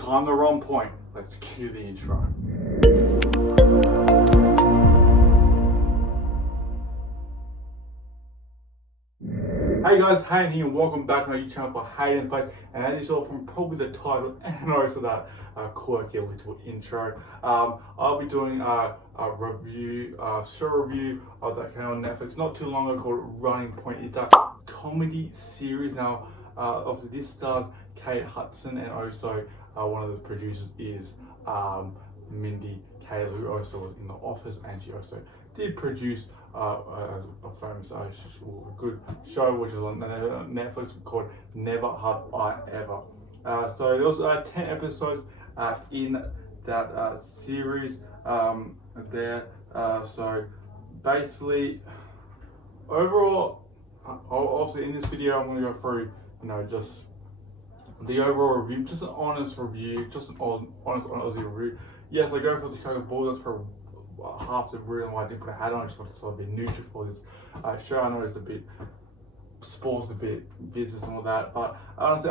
time the wrong point. Let's cue the intro. Hey guys, Hayden here and welcome back to my YouTube channel for Hayden's Place. And as you saw from probably the title and also that quirky little intro, I'll be doing a review, show review of that came on Netflix not too long ago called Running Point. It's a comedy series. Now, obviously this stars Kate Hudson and also one of the producers is Mindy Kaling, who also was in The Office, and she also did produce a famous good show which is on Netflix called Never Have I Ever. So there was 10 episodes in that series there. So basically, overall, obviously in this video I'm going to go through, just the overall review, just an honest review, just an honest Aussie review. Yes, I go for the Chicago Bulls. That's for half the reason why I didn't put a hat on. I just wanted to sort of be neutral for this show. I know it's a bit sports, a bit business and all that, but honestly,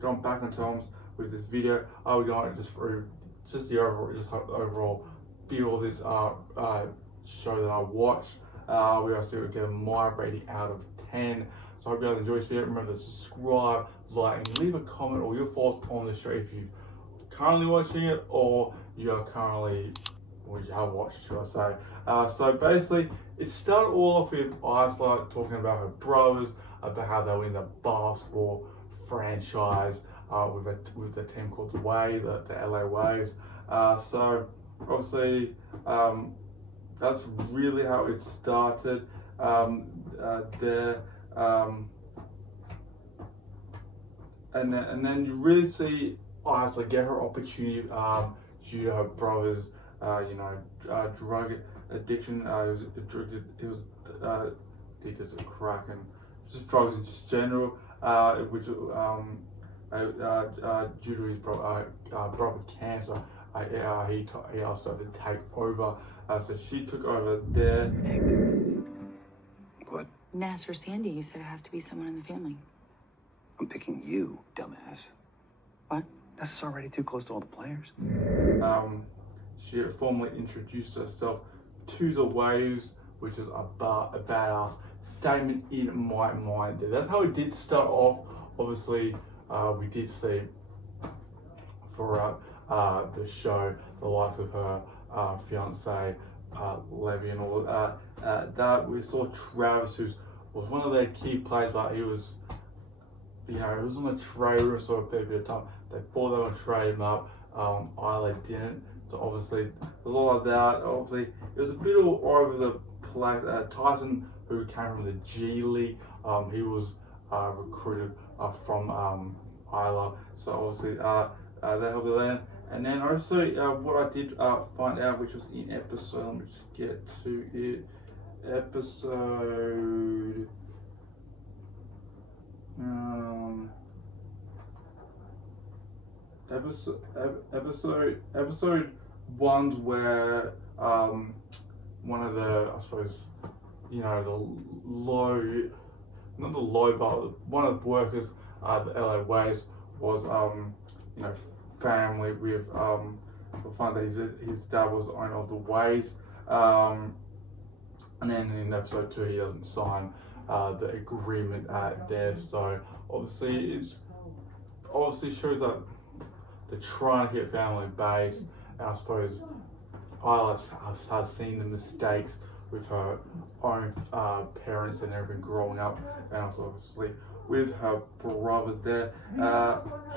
going back in terms with this video, I will go just through just the overall feel of this show that I watched. We also give my rating out of 10. So I hope you guys enjoy this video. Remember to subscribe, like, and leave a comment or your thoughts on the show if you've currently watching it or you are currently, or you have watched, should I say. So basically, it started all off with Isla talking about her brothers, about how they were in the basketball franchise with a team called the Waves, the LA Waves. So obviously, that's really how it started there. And then you really see Isla get her opportunity due to her brother's, drug addiction. He was addicted to crack and just drugs in just general, which due to his brother's cancer, he asked her to take over. So she took over there. What? Nass or Sandy, you said it has to be someone in the family. I'm picking you, dumbass. What? This is already too close to all the players. She formally introduced herself to the Waves, which is a badass statement in my mind. That's how it did start off. Obviously, we did see throughout the show the likes of her fiance, Levy, and all that. We saw Travis, who was one of their key players, but he was, it was on the trade room for a fair bit of time. They thought they were going to trade him up. Isla didn't. So obviously, a lot of that. Obviously, it was a bit all over the place. Tyson, who came from the G League, he was recruited from Isla. So obviously, they helped the land. And then also, what I did find out, which was in episode, let me just get to it. Episode one's where one of the, I suppose, the low, not the low, but one of the workers the LA Waves was family with we find that his dad was the owner of the Waves, and then in episode 2 he doesn't sign the agreement there. So obviously shows that they're trying to get family based, and I suppose Isla has seen the mistakes with her own parents and everything growing up, and also obviously with her brothers there.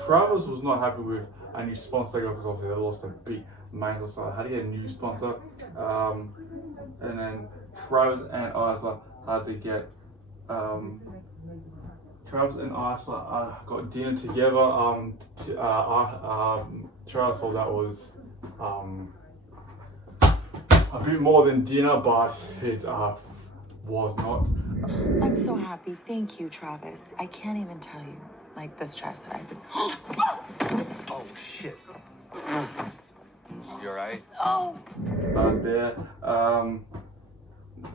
Travis was not happy with a new sponsor because obviously they lost a big main, so they had to get a new sponsor. And then Travis and Isla had to get Travis and Isla got dinner together. Travis thought that was a bit more than dinner, but it was not. I'm so happy. Thank you, Travis. I can't even tell you, the stress that I've been. Oh, shit. You alright? Oh. There.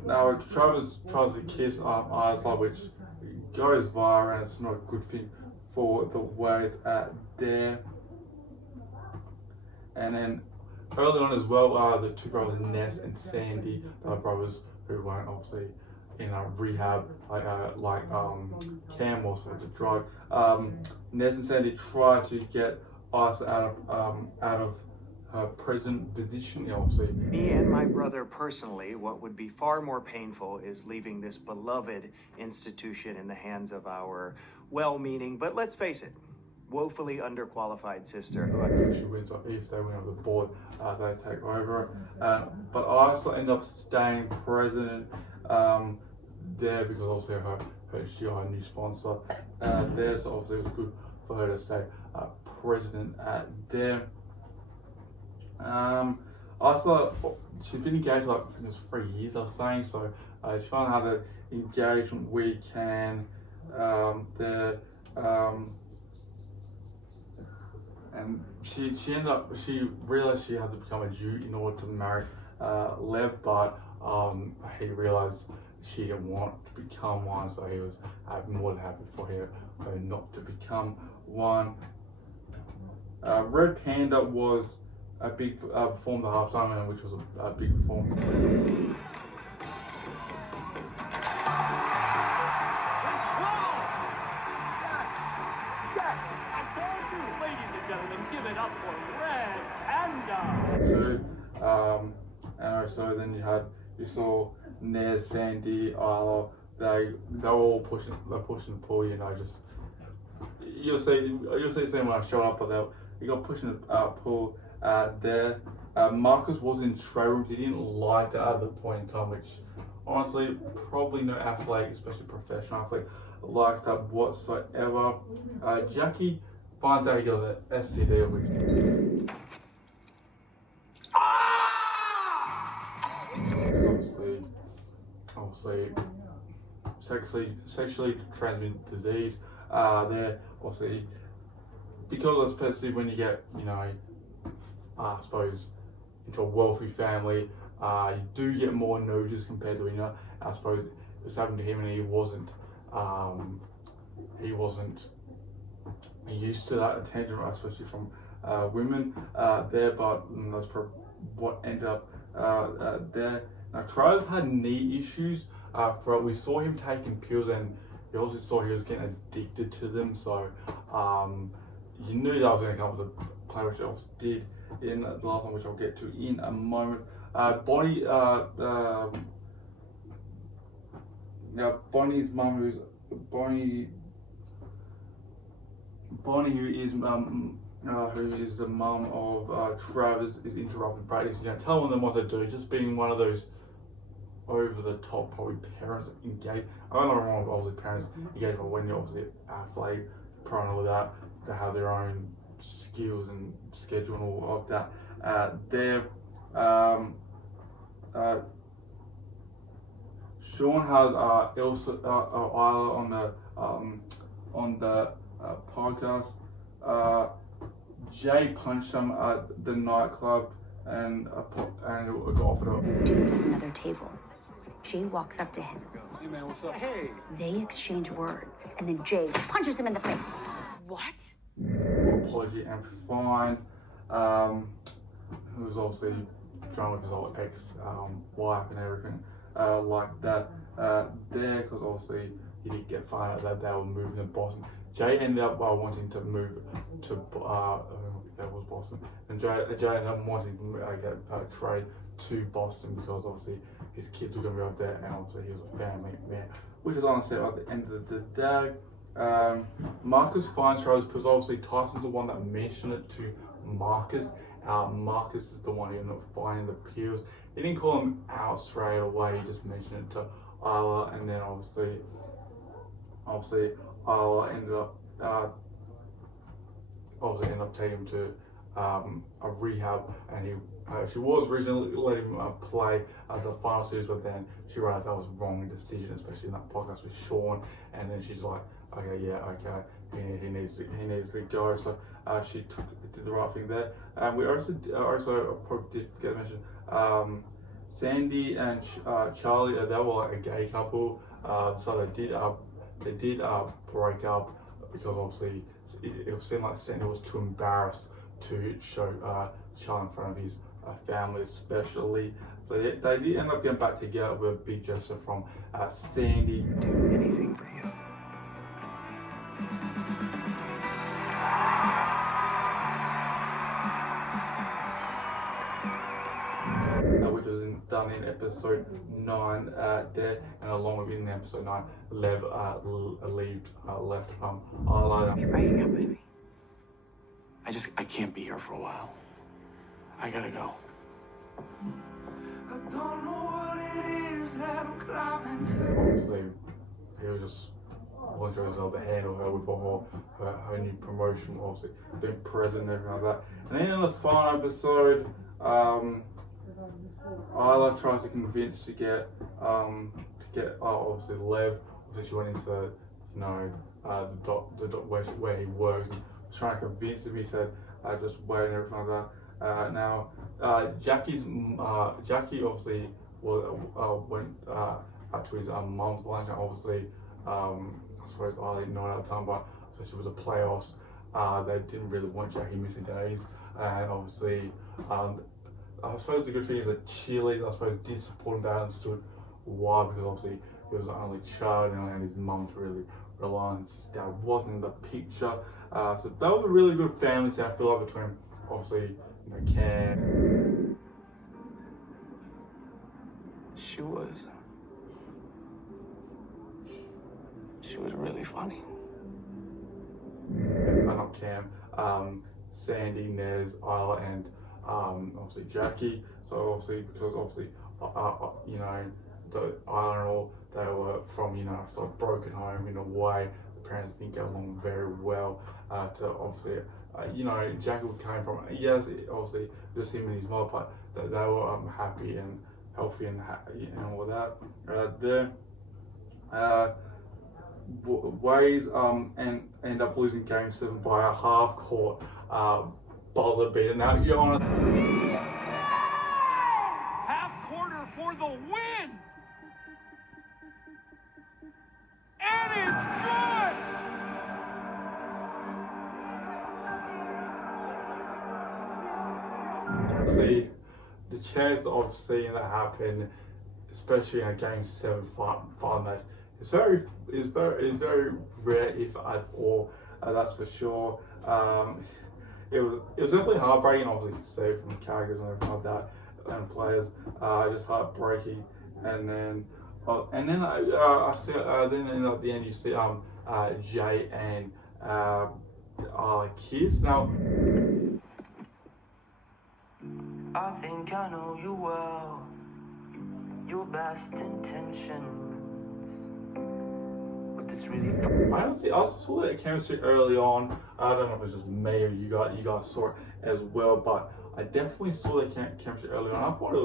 Now Travis tries to kiss Isla, which goes viral, and it's not a good thing for the wait there. And then early on as well, the two brothers Ness and Sandy, brothers who weren't obviously in rehab like Cam was for the drug. Ness and Sandy tried to get Isa out of her present position, obviously. Me and my brother personally, what would be far more painful is leaving this beloved institution in the hands of our well-meaning, but let's face it, woefully underqualified sister who she wins, if they win on the board, they take over. But I also end up staying president there because also she got a new sponsor there, so obviously it was good for her to stay president there. Also, she's been engaged like I think it's 3 years, I was saying, so she finally had an engagement weekend there. And she realized she had to become a Jew in order to marry Lev, but he realized she didn't want to become one, so he was more than happy for her not to become one. Red Panda was a big performance at halftime, which was a big performance. So then you saw Nez, Sandy, Isla, they're all pushing the pool, just you'll see them when I show up, but you got pushing the pool there. Marcus was in trade rooms. He didn't like that at the point in time, which honestly probably no athlete, especially professional athlete, likes that whatsoever. Jackie finds out he got an STD, which obviously sexually transmitted disease there, obviously, because especially when you get, I suppose, into a wealthy family, you do get more notice compared to, I suppose it was happening to him, and he wasn't used to that attention, especially from women there, but that's probably what ended up there. Now, Travis had knee issues. We saw him taking pills, and you also saw he was getting addicted to them. So you knew that was going to come with the play, which it also did in the last one, which I'll get to in a moment. Bonnie's mum, who is the mum of Travis, is interrupting practice. Telling them what to do, just being one of those over the top probably parents engage. I don't know wrong with obviously parents engage, but when you're obviously athlete, prior to that, they have their own skills and schedule and all of that. Sean has Isla on the podcast. Jay punched him at the nightclub and got offered up. Another table. Jay walks up to him. Hey man, what's up? Hey, They exchange words, and then Jay punches him in the face. What? Apology and fine. Who was obviously drunk with his old ex-wife and everything like that there, because obviously he did get fined that they were moving to Boston. Jay ended up wanting to move to that was Boston, and Jay ended up wanting to get a trade to Boston because obviously his kids were going to be over there, and obviously he was a family man, which is honestly at the end of the day. Marcus finds Travis because obviously Tyson's the one that mentioned it to Marcus. Marcus is the one who ended up finding the pills. He didn't call him out straight away. He just mentioned it to Isla, and then obviously Isla ended up taking him to a rehab, and she was originally letting him play the final series, but then she realized that was the wrong decision, especially in that podcast with Sean, and then she's like, he needs to go. So she did the right thing there. We also probably did forget to mention Sandy and Charlie. They were like a gay couple, so they did break up because obviously it seemed like Sandy was too embarrassed to show Charlie in front of his family, especially. So they did end up getting back together with a big gesture from Sandy. Do anything for you. Which was done in episode 9 there, and along with in episode 9, Lev left Isla. You're breaking up with me. I can't be here for a while. I gotta go. Obviously, he was just wasn't sure he was able to handle her with all her new promotion, obviously being president and everything like that. And then in the final episode, Isla tries to convince to get obviously Lev. Obviously she went into the doc where he works and was trying to convince him. He said just wait and everything like that. Now Jackie obviously went back to his mum's lunch, and obviously I suppose Isla didn't know it at the time, but especially with the playoffs, they didn't really want Jackie missing days, and obviously I suppose the good thing is that cheerleaders, I suppose, did support him. They understood why, because obviously he was the only child and his mum to really rely on. His dad wasn't in the picture. So that was a really good family scene, I feel like, between obviously Cam. She was really funny. Not Cam, Sandy, Nez, Isla, and obviously Jackie. So obviously, because obviously, the Isla and all, they were from sort of broken home in a way. The parents didn't get along very well. To obviously, Jackie came from obviously just him and his mother, but they were happy and healthy and all that. Ways and end up losing Game 7 by a half-court buzzer beater. Now you're on half quarter for the win, and it's good. See, the chance of seeing that happen, especially in a Game 7 final match, is very rare, if at all. That's for sure. It was definitely heartbreaking, obviously, to see from the characters and everything like that, and players. Just heartbreaking. And then I see. Then at the end, you see Jay and kiss. Now, I think I know you well, your best intentions, but this really I saw that chemistry early on. I don't know if it's just me or you guys saw it as well, but I definitely saw that chemistry early on. I thought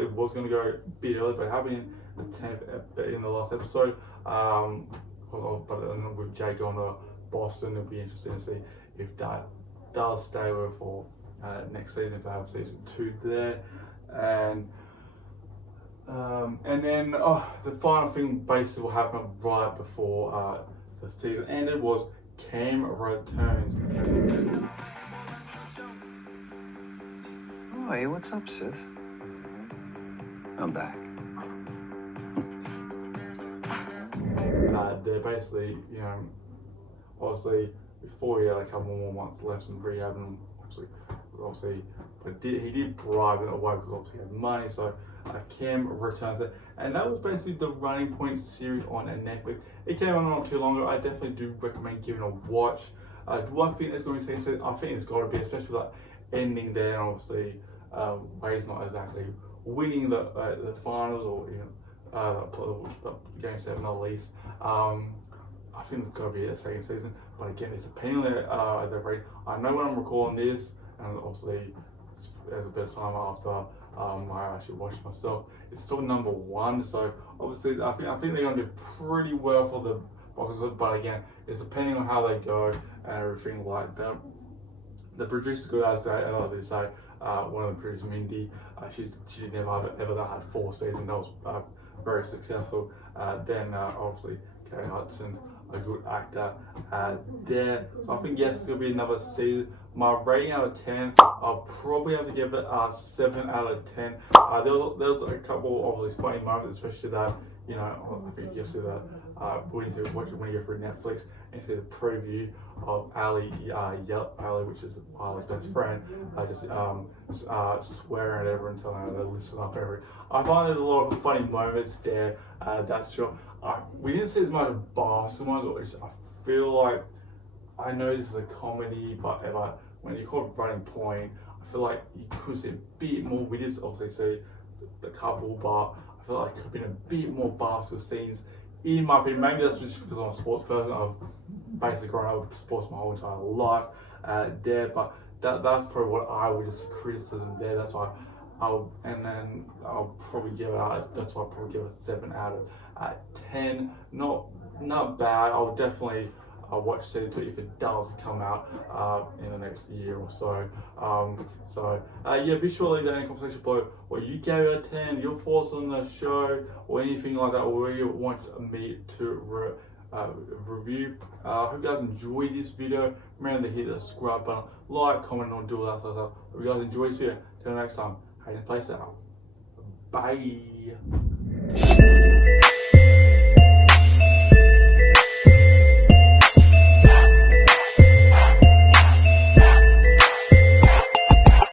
it was going to go a bit early, but it happened in the last episode. But with Jay going to Boston, it'll be interesting to see if that does stay with for next season, if they have season 2 there. And then the final thing basically what happened right before the season ended was Cam returns. Oh, hey, what's up, sis? I'm back. They're basically, obviously before he had a couple more months left in rehab, and obviously, but he did bribe it away because obviously he had money. So Cam returns it, and that was basically the Running Point series on Netflix. It came out not too long ago. I definitely do recommend giving it a watch. Do I think it's going to be season? I think it's got to be, especially like ending there, and obviously Wade's not exactly winning the finals or Game 7 at least. I think it's got to be a second season, but again, it's depending on the rate. I know when I'm recording this, and obviously there's a bit of time after I actually watched myself. It's still number 1, so obviously I think they're going to do pretty well for the boxes. But again, it's depending on how they go and everything like that. The producer, good as they say, one of the producers, Mindy, she never ever had 4 seasons. That was very successful. Then obviously Kate Hudson, a good actor there. So I think yes, there'll be another season. My rating out of 10, I'll probably have to give it a 7 out of 10. There's a couple of these funny moments, especially that, you know, I think yesterday that we need to watch it when you go through Netflix and see the preview of Ali, Ali, which is Ali's best friend, just swearing at everyone, telling her to listen up. I find there's a lot of funny moments there. That's sure. We didn't see as much basketball, which I feel like, I know this is a comedy, but when you call it Running Point, I feel like you could see a bit more. We did obviously see the couple, but I feel like there could have been a bit more basketball scenes. In my opinion, maybe that's just because I'm a sports person. I've basically grown up with sports my whole entire life there, but that's probably what I would just criticism there. That's why I'll probably give it out. That's why I'll probably give it a 7 out of 10. Not bad. I'll definitely watch season 2 if it does come out in the next year or so. Yeah, be sure to leave that in the conversation below what you gave it a 10, your thoughts on the show, or anything like that, or you want me to review. I hope you guys enjoyed this video. Remember to hit the subscribe button, like, comment, and do all that sort of stuff. Hope you guys enjoyed this video. Till next time, Hayden Plays Out. Bye.